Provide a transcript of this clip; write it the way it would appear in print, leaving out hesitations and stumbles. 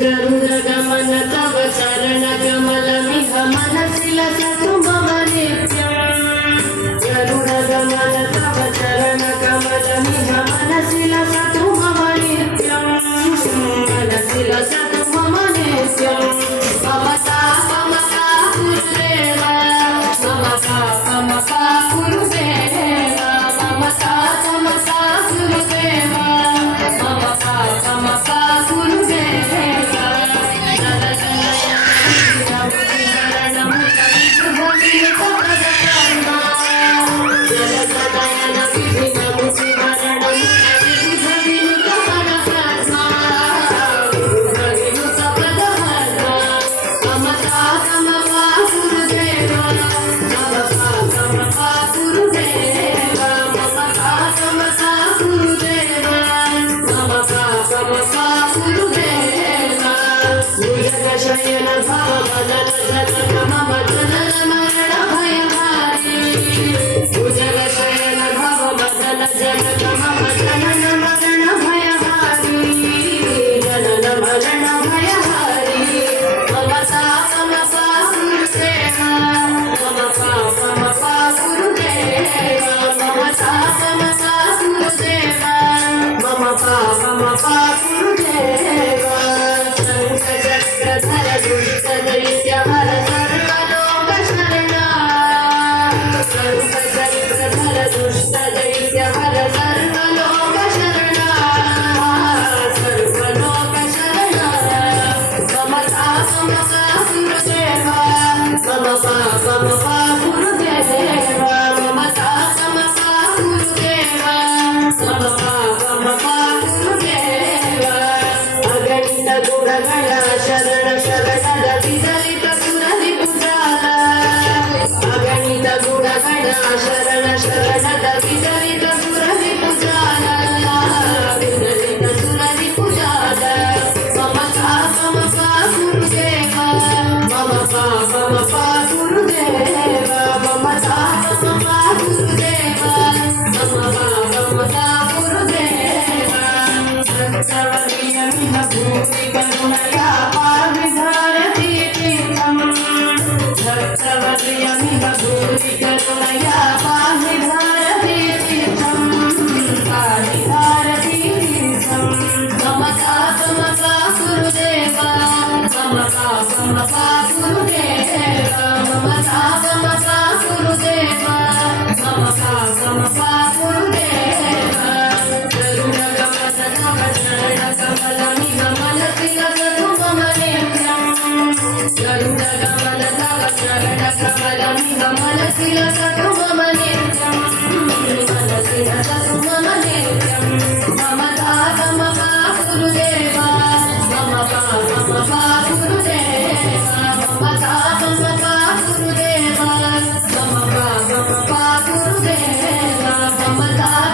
गरुडगमन तव चरणकमलमिह मनसि लसतु मम नित्यम्। गरुडगमन तव चरणकमलमिह मनसि लसतु मम नित्यम्। मनसि लसतु मम नित्यम्। ममता ममता गुरुदेव, ममता ममता गुरुदेव, ममता ममता गुरुदेव, ममता ममता गुरुदेव। शयन भव बदन जगत मम जनन मरण भयहारी। भुजग शयन भव बदन जगत मम जनन मरण भयहारी। जनन मरण भयहारी। ममता ममता गुरुदेव, ममता ममता गुरुदेव, ममता ममता गुरुदेव, ममता ममता गुरुदेव। धर दुष्ट दैत्य हर सर्वलोक शरणा। धर दुष्ट दैत्य हर सर्वलोक शरणा। सर्वलोक शरणा। ममता ममता गुरुदेव, ममता ममता गुरुदेव, ममता ममता गुरुदेव, ममता ममता गुरुदेव। अगणित गुणगण शरण शरणದ ವಿದಲಿತ ಸುರಲಿ ಪುಜಾಲ। ಅಗಣಿತ ಗುಣಗಣ ಶರಣ ಶರಣದ ವಿದಲಿತ ಸುರಲಿ ಪುಜಾಲ। ವಿದಲಿತ ಸುರಲಿ ಪುಜಾಲ। ಮಮತಾ ಮಮತಾ ಗುರುದೇವ, ಮಮತಾ ಮಮತಾ ಗುರುದೇವ, ಮಮತಾ ಮಮತಾ ಗುರುದೇವ, ಮಮತಾ ಮಮತಾ ಗುರುದೇವ। ಭಕ್ತವರಿಯಮಿಹ ಭೂಮಿ ಕರುಣಯ ಪಾವಿಧಾರತಿ ತೀರ್ಥಂ। ಭಕ್ತವರಿಯಮಿಹ ಭೂಮಿ ಕರುಣಯ ಪಾವಿಧಾರತಿ ತೀರ್ಥಂ। ಪಾವಿಧಾರತಿ ತೀರ್ಥಂ। ಮಮತಾ ಮಮತಾ ಗುರುದೇವ, ಮಮತಾ ಮಮತಾ ಗುರುದೇವ, ಮಮತಾ ಮಮತಾ ಗುರುದೇವ, ಮಮತಾ ಮಮತಾ ಗುರುದೇವ। ಗರುಡಗಮನ ತವ ಚರಣಕಮಲಮಿಹ मनसि लसतु मम नित्यम्। गरुडगमन तव चरणकमलमिह मनसि लसतु मम नित्यम्। मनसि लसतु मम नित्यम्। ममता ममता गुरुदेव, ममता ममता गुरुदेव, ममता ममता गुरुदेव, ममता ममता गुरुदेव, ममता